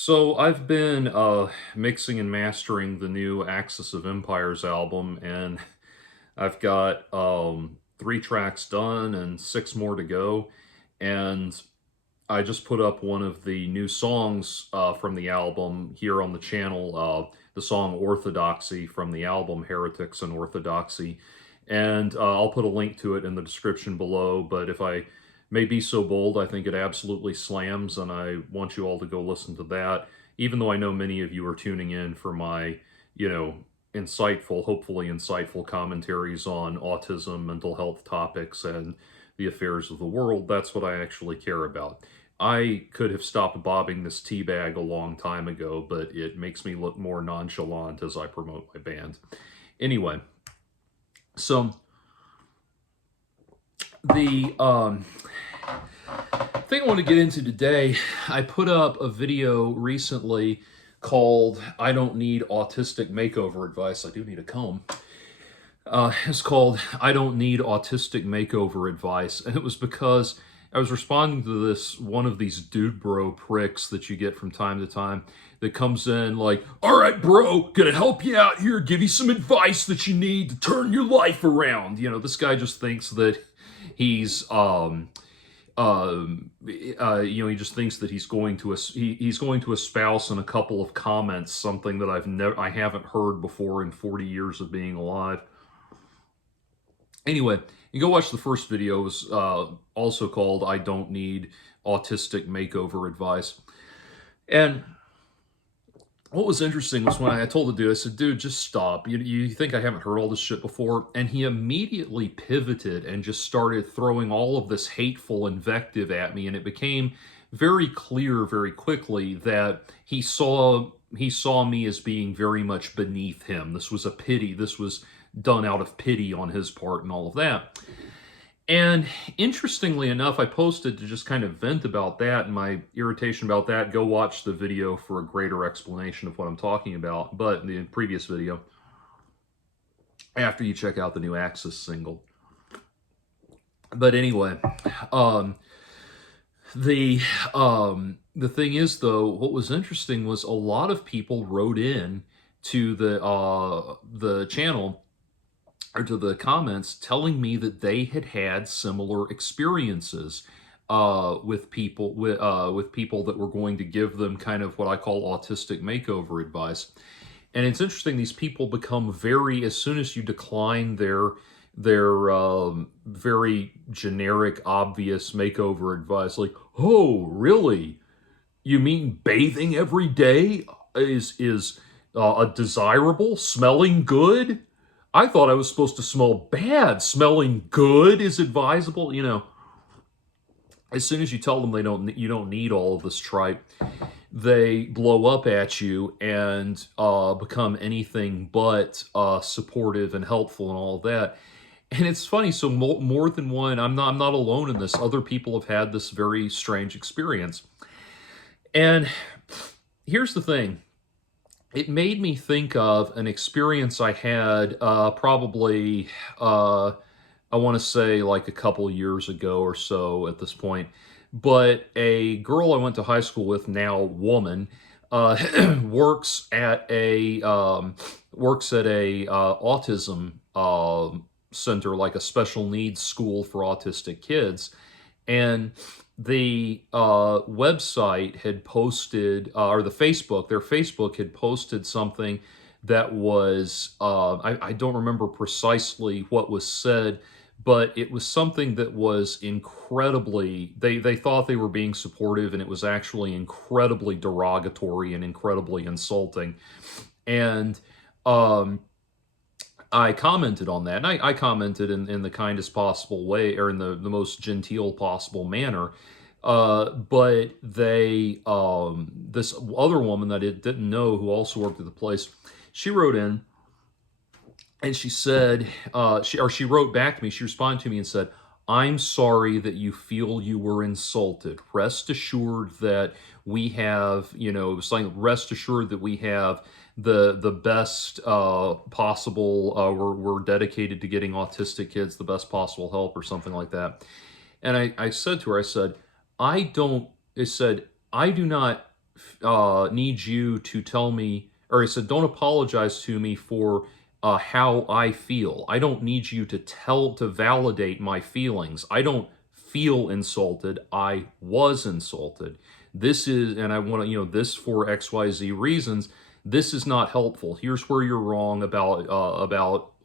So I've been mixing and mastering the new Axis of Empires album, and I've got 3 tracks done and 6 more to go. And I just put up one of the new songs from the album here on the channel, the song Orthodoxy from the album Heretics and Orthodoxy. And I'll put a link to it in the description below. But if I may be so bold, I think it absolutely slams, and I want you all to go listen to that. Even though I know many of you are tuning in for my, insightful, hopefully insightful commentaries on autism, mental health topics, and the affairs of the world, that's what I actually care about. I could have stopped bobbing this tea bag a long time ago, but it makes me look more nonchalant as I promote my band. Anyway, so the thing I want to get into today, I put up a video recently called I Don't Need Autistic Makeover Advice. I do need a comb. It's called I Don't Need Autistic Makeover Advice. And it was because I was responding to this, one of these dude bro pricks that you get from time to time that comes in like, all right, bro, gonna help you out here, give you some advice that you need to turn your life around. This guy just thinks that he's, he just thinks that he's going to he's going to espouse in a couple of comments something that I haven't heard before in 40 years of being alive. Anyway, you go watch the first video. It was also called I Don't Need Autistic Makeover Advice. And what was interesting was when I told the dude, I said, dude, just stop. You think I haven't heard all this shit before? And he immediately pivoted and just started throwing all of this hateful invective at me. And it became very clear very quickly that he saw me as being very much beneath him. This was a pity. This was done out of pity on his part and all of that. And interestingly enough, I posted to just kind of vent about that and my irritation about that. Go watch the video for a greater explanation of what I'm talking about. But in the previous video, after you check out the new Axis single. But anyway, the thing is, though, what was interesting was a lot of people wrote in to the channel, or to the comments, telling me that they had had similar experiences with people that were going to give them kind of what I call autistic makeover advice. And it's interesting, these people become very, as soon as you decline their very generic, obvious makeover advice, like, oh, really? You mean bathing every day is a desirable, smelling good? I thought I was supposed to smell bad. Smelling good is advisable. As soon as you tell them you don't need all of this tripe, they blow up at you and become anything but supportive and helpful and all of that. And it's funny. So more than one, I'm not alone in this. Other people have had this very strange experience. And here's the thing. It made me think of an experience I had probably, I want to say like a couple years ago or so at this point. But a girl I went to high school with, now woman, works at a autism center, like a special needs school for autistic kids. And the website had posted, or their Facebook had posted something that was, I don't remember precisely what was said, but it was something that was incredibly, they thought they were being supportive, and it was actually incredibly derogatory and incredibly insulting. And I commented on that, and I commented in the kindest possible way, or in the most genteel possible manner. But they, this other woman that I didn't know, who also worked at the place, she wrote in, and she said, she wrote back to me, she responded to me and said, I'm sorry that you feel you were insulted. Rest assured that we have, rest assured that we have the best possible, we're dedicated to getting autistic kids the best possible help, or something like that. And I said to her, I said, I do not need you to tell me, or I said, don't apologize to me for how I feel. I don't need you to validate my feelings. I don't feel insulted. I was insulted. This is, and I want to, this for XYZ reasons. This is not helpful. Here's where you're wrong about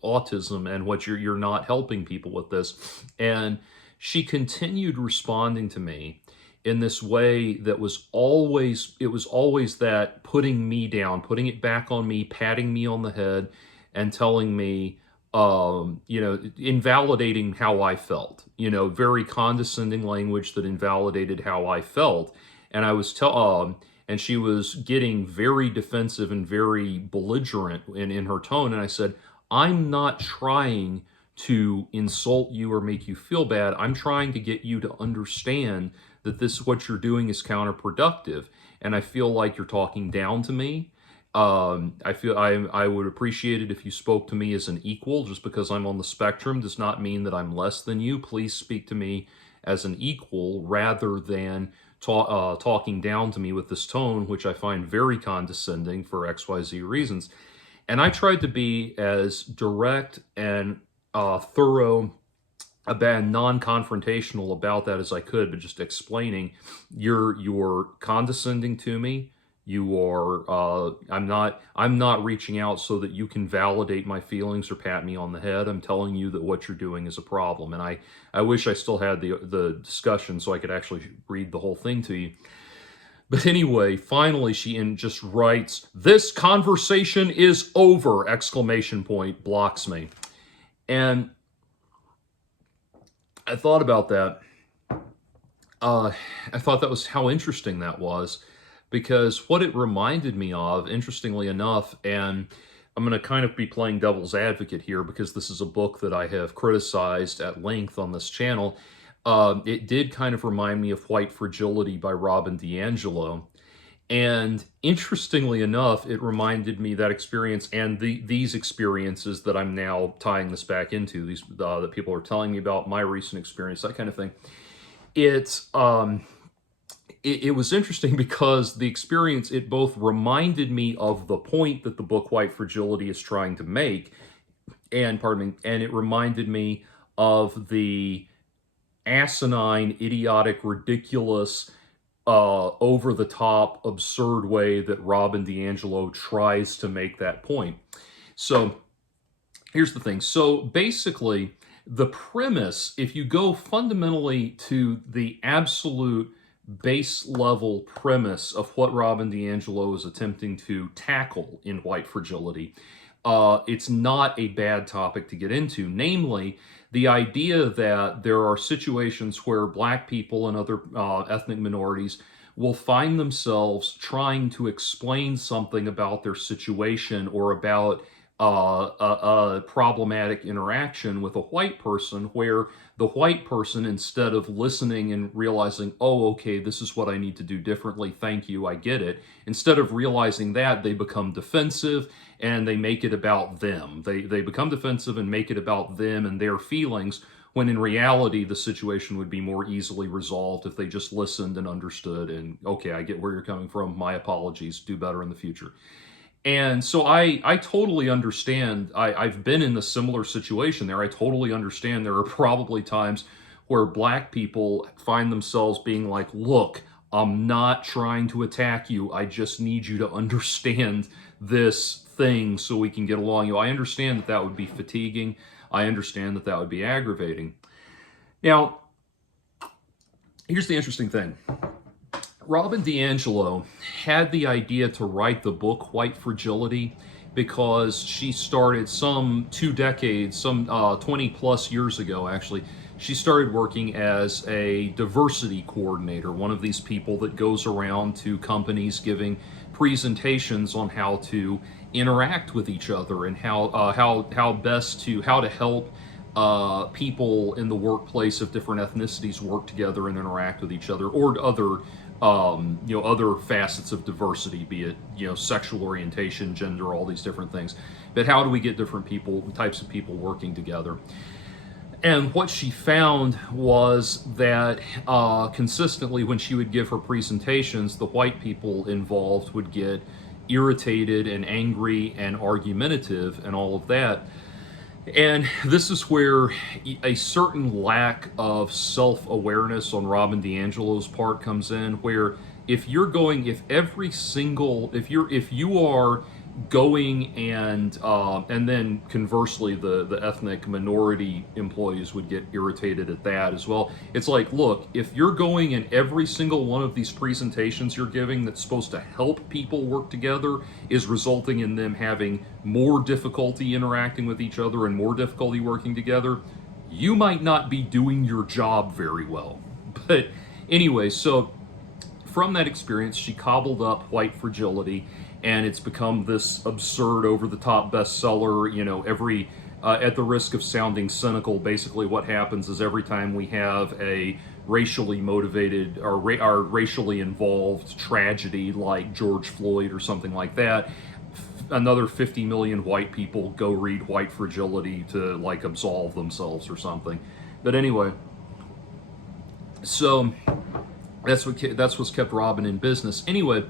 autism and what you're not helping people with this. And she continued responding to me in this way that was always that putting me down, putting it back on me, patting me on the head, and telling me, invalidating how I felt, very condescending language that invalidated how I felt. And and she was getting very defensive and very belligerent in her tone. And I said, I'm not trying to insult you or make you feel bad. I'm trying to get you to understand that what you're doing is counterproductive. And I feel like you're talking down to me. I would appreciate it if you spoke to me as an equal. Just because I'm on the spectrum does not mean that I'm less than you. Please speak to me as an equal rather than talking down to me with this tone, which I find very condescending for XYZ reasons. And I tried to be as direct and thorough, non-confrontational about that as I could, but just explaining, you're condescending to me. You are, I'm not reaching out so that you can validate my feelings or pat me on the head. I'm telling you that what you're doing is a problem. And I wish I still had the discussion so I could actually read the whole thing to you. But anyway, finally she just writes, "This conversation is over!" ! Blocks me. And I thought about that. I thought that was how interesting that was. Because what it reminded me of, interestingly enough, and I'm going to kind of be playing devil's advocate here because this is a book that I have criticized at length on this channel. It did kind of remind me of White Fragility by Robin DiAngelo. And interestingly enough, it reminded me that experience and these experiences that I'm now tying this back into, these that people are telling me about, my recent experience, that kind of thing. It was interesting because the experience, it both reminded me of the point that the book White Fragility is trying to make, and it reminded me of the asinine, idiotic, ridiculous, over-the-top, absurd way that Robin DiAngelo tries to make that point. So here's the thing. So basically, the premise, if you go fundamentally to the absolute base level premise of what Robin DiAngelo is attempting to tackle in White Fragility, it's not a bad topic to get into. Namely, the idea that there are situations where Black people and other ethnic minorities will find themselves trying to explain something about their situation or about a problematic interaction with a white person, where the white person, instead of listening and realizing, oh, okay, this is what I need to do differently, thank you, I get it, instead of realizing that, they become defensive and they make it about them. They become defensive and make it about them and their feelings, when in reality the situation would be more easily resolved if they just listened and understood and, okay, I get where you're coming from, my apologies, do better in the future. And so I totally understand. I've been in a similar situation there. I totally understand there are probably times where Black people find themselves being like, look, I'm not trying to attack you. I just need you to understand this thing so we can get along. I understand that that would be fatiguing. I understand that that would be aggravating. Now, here's the interesting thing. Robin DiAngelo had the idea to write the book White Fragility because she started some 2 decades, some 20 plus years ago actually, she started working as a diversity coordinator, one of these people that goes around to companies giving presentations on how to interact with each other and how to help people in the workplace of different ethnicities work together and interact with each other, or other other facets of diversity, be it, sexual orientation, gender, all these different things. But how do we get different types of people working together? And what she found was that consistently, when she would give her presentations, the white people involved would get irritated and angry and argumentative and all of that. And this is where a certain lack of self-awareness on Robin DiAngelo's part comes in, where if you are going and then conversely the ethnic minority employees would get irritated at that as well. It's like, look, if you're going in every single one of these presentations you're giving that's supposed to help people work together is resulting in them having more difficulty interacting with each other and more difficulty working together, you might not be doing your job very well. But anyway, so from that experience, she cobbled up White Fragility, and it's become this absurd, over-the-top bestseller. Every at the risk of sounding cynical, basically what happens is every time we have a racially motivated or racially involved tragedy like George Floyd or something like that, another 50 million white people go read White Fragility to like absolve themselves or something. But anyway, so that's what's kept Robin in business. Anyway,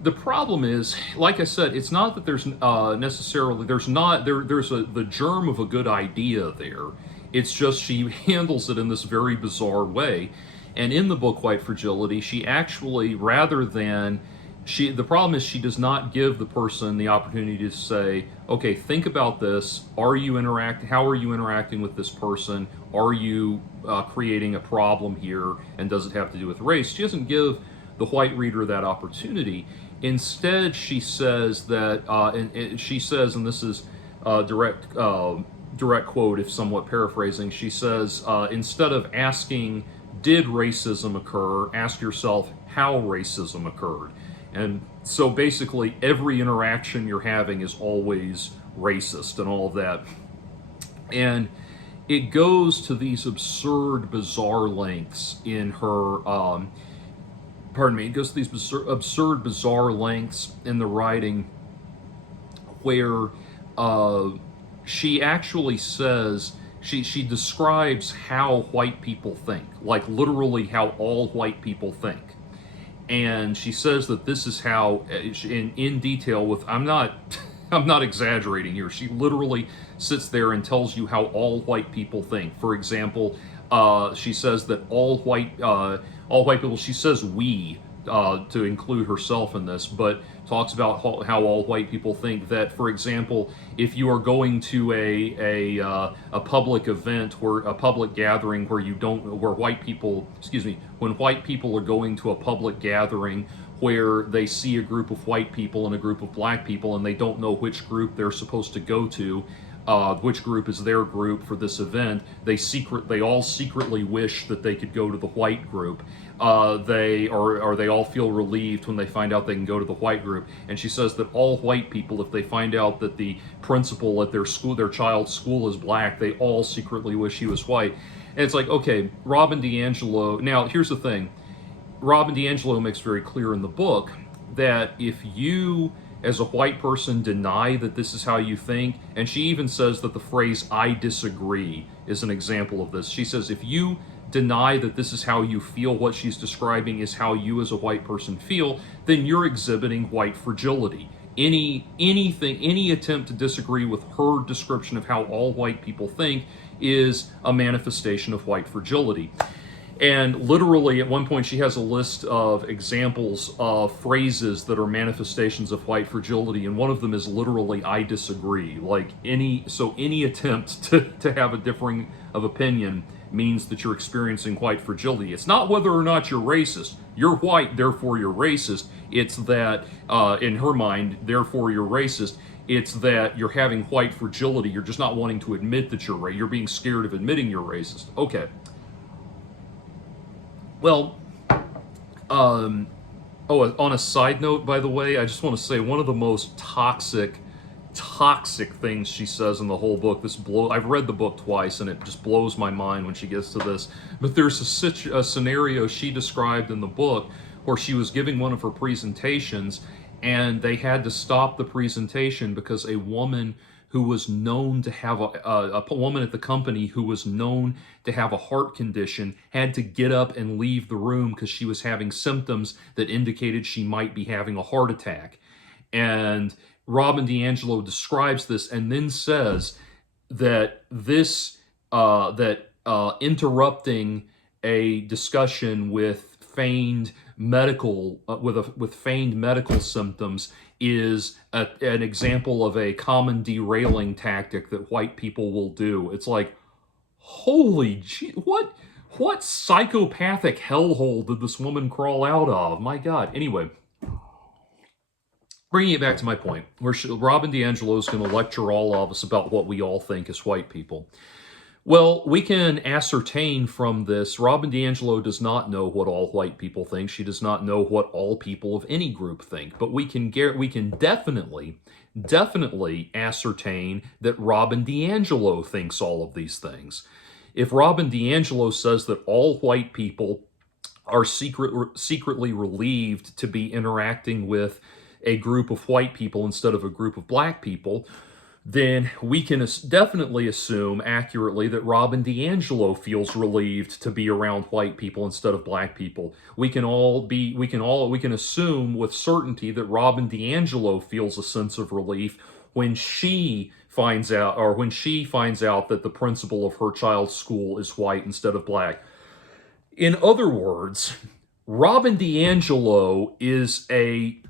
the problem is, like I said, it's not that there's necessarily there's the germ of a good idea there. It's just she handles it in this very bizarre way. And in the book White Fragility, she actually, the problem is she does not give the person the opportunity to say, okay, think about this. How are you interacting with this person? Are you creating a problem here? And does it have to do with race? She doesn't give the white reader that opportunity. Instead, she says that, and this is direct quote, if somewhat paraphrasing, she says, instead of asking, did racism occur, ask yourself how racism occurred. And so basically every interaction you're having is always racist and all of that. And it goes to these absurd, bizarre lengths in her, it goes to these absurd, bizarre lengths in the writing where she actually says, she describes how white people think, like literally how all white people think. And she says that this is how, in detail, I'm not exaggerating here. She literally sits there and tells you how all white people think. For example, she says that all white people. She says we to include herself in this, but talks about how all white people think. That, for example, if you are going to a public event or a public gathering when white people are going to a public gathering where they see a group of white people and a group of black people and they don't know which group they're supposed to go to, which group is their group for this event, they all secretly wish that they could go to the white group. They all feel relieved when they find out they can go to the white group. And she says that all white people, if they find out that the principal at their child's school is black, they all secretly wish he was white. And it's like, okay, Robin DiAngelo. Now, here's the thing. Robin DiAngelo makes very clear in the book that if you, as a white person, deny that this is how you think, and she even says that the phrase "I disagree" is an example of this. She says if you deny that this is how you feel, what she's describing is how you as a white person feel, then you're exhibiting white fragility. Any attempt to disagree with her description of how all white people think is a manifestation of white fragility. And literally, at one point, she has a list of examples of phrases that are manifestations of white fragility, and one of them is literally "I disagree." Like any attempt to have a differing of opinion means that you're experiencing white fragility. It's not whether or not you're racist. You're white, therefore you're racist. It's that, in her mind, therefore you're racist. It's that you're having white fragility. You're just not wanting to admit that you're being scared of admitting you're racist. Okay. Well, on a side note, by the way, I just want to say one of the most toxic things she says in the whole book. I've read the book twice, and it just blows my mind when she gets to this. But there's a scenario she described in the book where she was giving one of her presentations, and they had to stop the presentation because a woman who was known to have a woman at the company who was known to have a heart condition had to get up and leave the room because she was having symptoms that indicated she might be having a heart attack. And Robin DiAngelo describes this and then says that interrupting a discussion with feigned medical with feigned medical symptoms is an example of a common derailing tactic that white people will do. It's like, holy gee, what psychopathic hellhole did this woman crawl out of? My God. Anyway, bringing it back to my point, where Robin DiAngelo is going to lecture all of us about what we all think as white people. Well, we can ascertain from this, Robin DiAngelo does not know what all white people think. She does not know what all people of any group think. But we can definitely ascertain that Robin DiAngelo thinks all of these things. If Robin DiAngelo says that all white people are secretly relieved to be interacting with a group of white people instead of a group of black people, then we can definitely assume accurately that Robin DiAngelo feels relieved to be around white people instead of black people. We can assume with certainty that Robin DiAngelo feels a sense of relief when she finds out that the principal of her child's school is white instead of black. In other words, Robin DiAngelo is a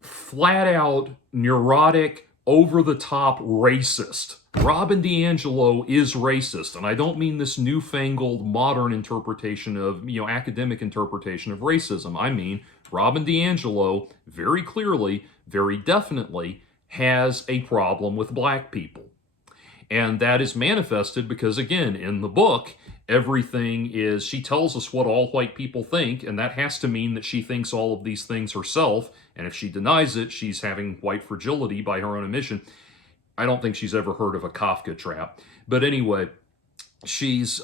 flat out neurotic, over-the-top racist. Robin DiAngelo is racist, and I don't mean this newfangled modern interpretation of, academic interpretation of racism. I mean Robin DiAngelo very clearly, very definitely has a problem with black people. And that is manifested because, again, in the book, she tells us what all white people think, and that has to mean that she thinks all of these things herself, and if she denies it, she's having white fragility by her own admission. I don't think she's ever heard of a Kafka trap. But anyway, she is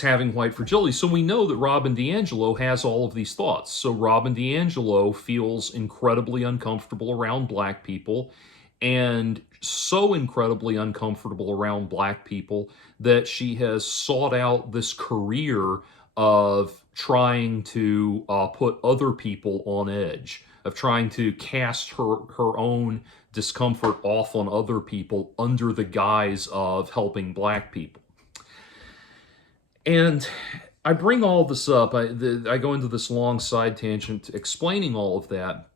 having white fragility. So we know that Robin DiAngelo has all of these thoughts. So Robin DiAngelo feels incredibly uncomfortable around black people, and so incredibly uncomfortable around black people that she has sought out this career of trying to put other people on edge, of trying to cast her own discomfort off on other people under the guise of helping black people. And I bring all this up, I go into this long side tangent explaining all of that,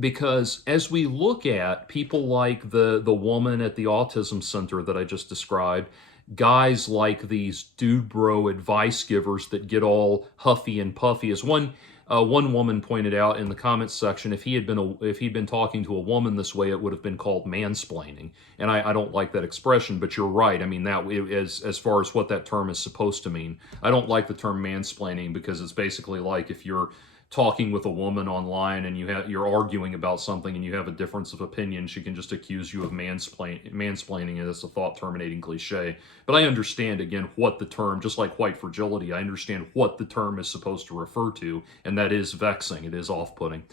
because as we look at people like the woman at the autism center that I just described, guys like these dude bro advice givers that get all huffy and puffy, as one woman pointed out in the comments section, if he'd been talking to a woman this way, it would have been called mansplaining. And I don't like that expression, but you're right. I mean, that as far as what that term is supposed to mean, I don't like the term mansplaining because it's basically like if you're talking with a woman online and you're arguing about something and you have a difference of opinion, she can just accuse you of mansplaining it as a thought-terminating cliche. But I understand, again, what the term, just like white fragility, I understand what the term is supposed to refer to, and that is vexing. It is off-putting.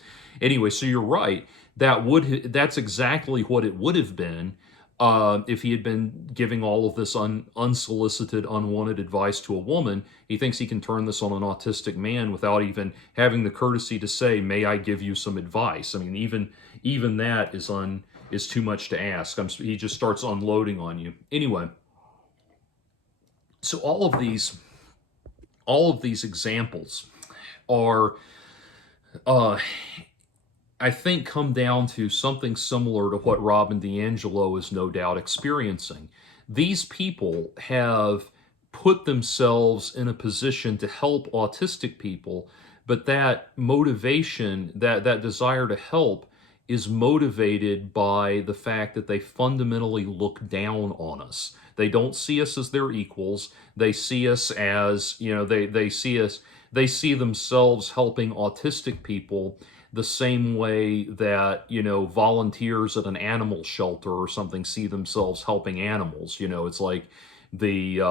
Anyway, so you're right. That's exactly what it would have been if he had been giving all of this unsolicited, unwanted advice to a woman. He thinks he can turn this on an autistic man without even having the courtesy to say, "May I give you some advice?" I mean, even that is too much to ask. He just starts unloading on you. Anyway, so all of these examples are, I think, come down to something similar to what Robin DiAngelo is no doubt experiencing. These people have put themselves in a position to help autistic people, but that motivation, that desire to help, is motivated by the fact that they fundamentally look down on us. They don't see us as their equals. They see us as, they see themselves helping autistic people the same way that, volunteers at an animal shelter or something see themselves helping animals. It's like we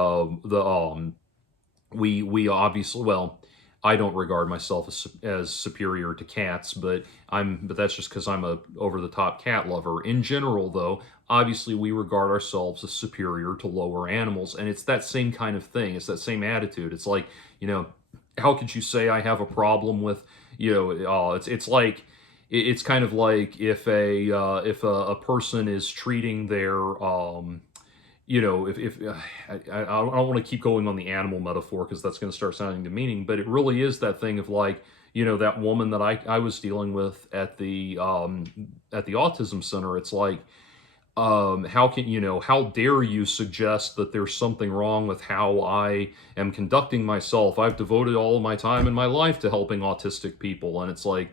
obviously, well, I don't regard myself as superior to cats, but that's just because I'm a over the top cat lover. In general, though, obviously we regard ourselves as superior to lower animals, and it's that same kind of thing. It's that same attitude. It's like, how could you say I have a problem with, it's like it's kind of like if a person is treating their if I don't want to keep going on the animal metaphor because that's going to start sounding demeaning, but it really is that thing of like, that woman that I was dealing with at the autism center. It's like, how dare you suggest that there's something wrong with how I am conducting myself? I've devoted all of my time in my life to helping autistic people, and it's like,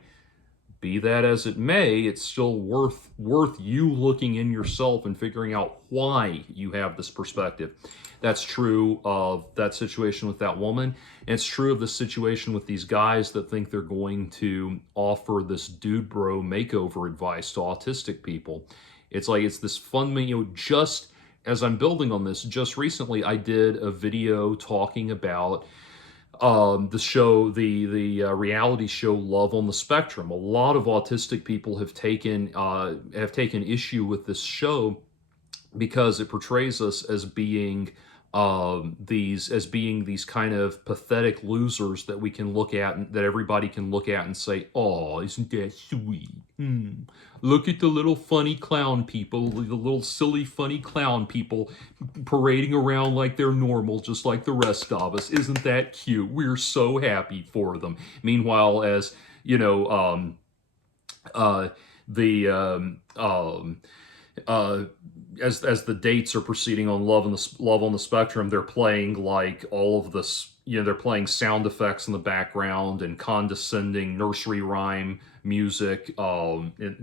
be that as it may, it's still worth you looking in yourself and figuring out why you have this perspective. That's true of that situation with that woman. And it's true of the situation with these guys that think they're going to offer this dude bro makeover advice to autistic people. It's like, it's this fun, just as I'm building on this, just recently I did a video talking about the reality show Love on the Spectrum. A lot of autistic people have taken issue with this show because it portrays us as being these kind of pathetic losers that we can look at and that everybody can look at and say, "Oh, isn't that sweet? Look at the little funny clown people, the little silly funny clown people parading around like they're normal, just like the rest of us. Isn't that cute? We're so happy for them." Meanwhile, as the as the dates are proceeding on Love on the Spectrum, they're playing like all of this, they're playing sound effects in the background and condescending nursery rhyme music,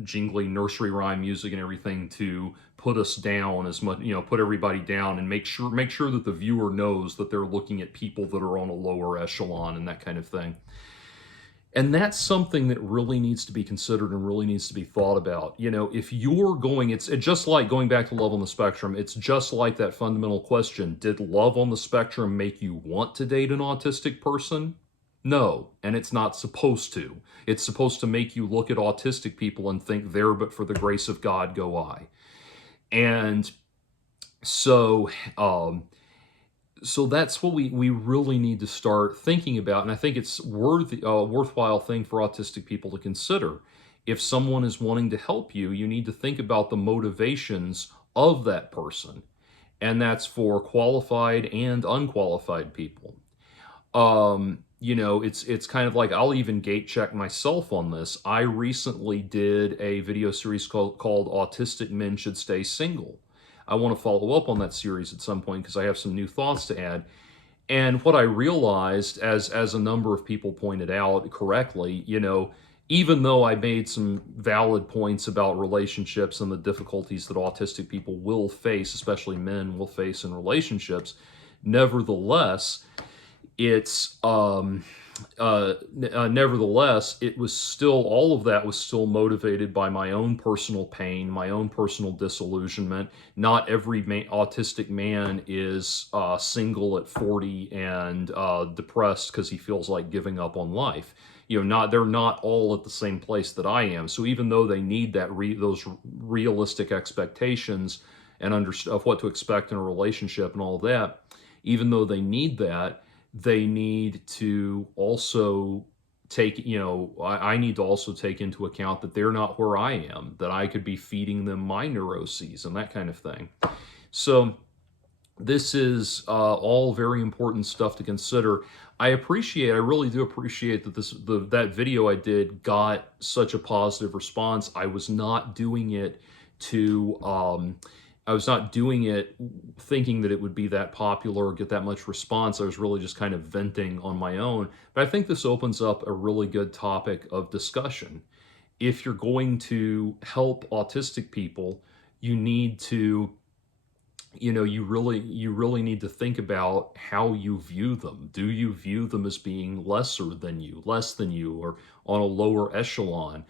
jingly nursery rhyme music and everything to put us down as much, put everybody down and make sure that the viewer knows that they're looking at people that are on a lower echelon and that kind of thing. And that's something that really needs to be considered and really needs to be thought about. If you're going, it's just like going back to Love on the Spectrum. It's just like that fundamental question: did Love on the Spectrum make you want to date an autistic person? No, and it's not supposed to. It's supposed to make you look at autistic people and think, there but for the grace of God go I. And so, so that's what we really need to start thinking about, and I think it's worthwhile thing for autistic people to consider. If someone is wanting to help you, you need to think about the motivations of that person, and that's for qualified and unqualified people. It's kind of like, I'll even gate check myself on this. I recently did a video series called Autistic Men Should Stay Single. I want to follow up on that series at some point because I have some new thoughts to add. And what I realized, as a number of people pointed out correctly, even though I made some valid points about relationships and the difficulties that autistic people will face, especially men will face in relationships, nevertheless, nevertheless, it was still, all of that was still motivated by my own personal pain, my own personal disillusionment. Not every autistic man is single at 40 and depressed because he feels like giving up on life. They're not all at the same place that I am. So even though they need those realistic expectations and of what to expect in a relationship and all of that, even though they need that, they need to also take, I need to also take into account that they're not where I am, that I could be feeding them my neuroses and that kind of thing. So this is all very important stuff to consider. I really do appreciate that that video I did got such a positive response. I was not doing it thinking that it would be that popular or get that much response. I was really just kind of venting on my own. But I think this opens up a really good topic of discussion. If you're going to help autistic people, you need to, you really need to think about how you view them. Do you view them as being less than you, or on a lower echelon?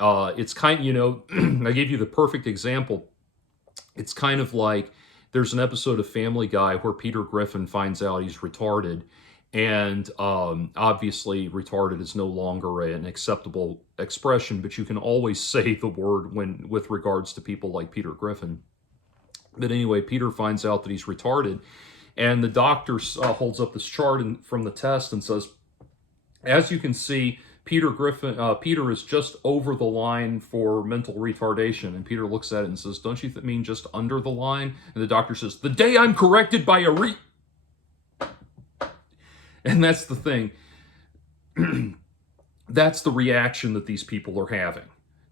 It's kind, I gave you the perfect example. It's kind of like, there's an episode of Family Guy where Peter Griffin finds out he's retarded, And obviously, retarded is no longer an acceptable expression, but you can always say the word when with regards to people like Peter Griffin. But anyway, Peter finds out that he's retarded, and the doctor holds up this chart from the test and says, as you can see, Peter is just over the line for mental retardation. And Peter looks at it and says, don't you mean just under the line? And the doctor says, the day I'm corrected by a And that's the thing. That's the reaction that these people are having.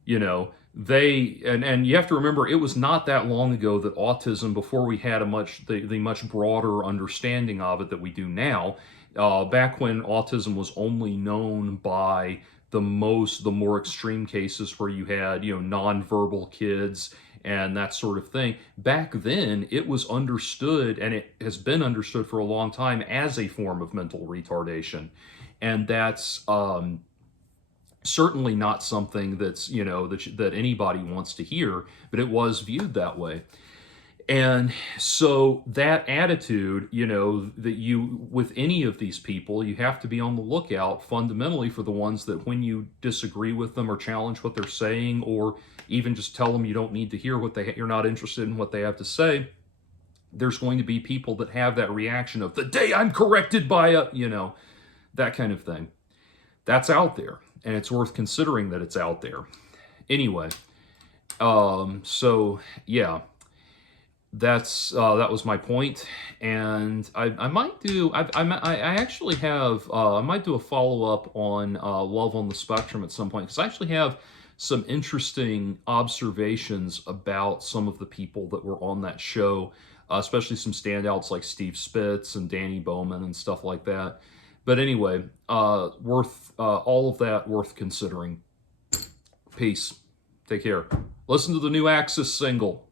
You know, and you have to remember, it was not that long ago that autism, before we had the much broader understanding of it that we do now, back when autism was only known by the more extreme cases where you had, nonverbal kids and that sort of thing. Back then, it was understood, and it has been understood for a long time, as a form of mental retardation. And that's certainly not something that's, that anybody wants to hear, but it was viewed that way. And so that attitude, that with any of these people, you have to be on the lookout fundamentally for the ones that, when you disagree with them or challenge what they're saying, or even just tell them you don't need to hear you're not interested in what they have to say, there's going to be people that have that reaction of, the day I'm corrected by that kind of thing. That's out there, and it's worth considering that it's out there. Anyway, so yeah. That was my point, and I might do I actually have I might do a follow-up on Love on the Spectrum at some point, because I actually have some interesting observations about some of the people that were on that show, especially some standouts like Steve Spitz and Danny Bowman and stuff like that. But anyway, all of that worth considering. Peace. Take care. Listen to the new Axis single.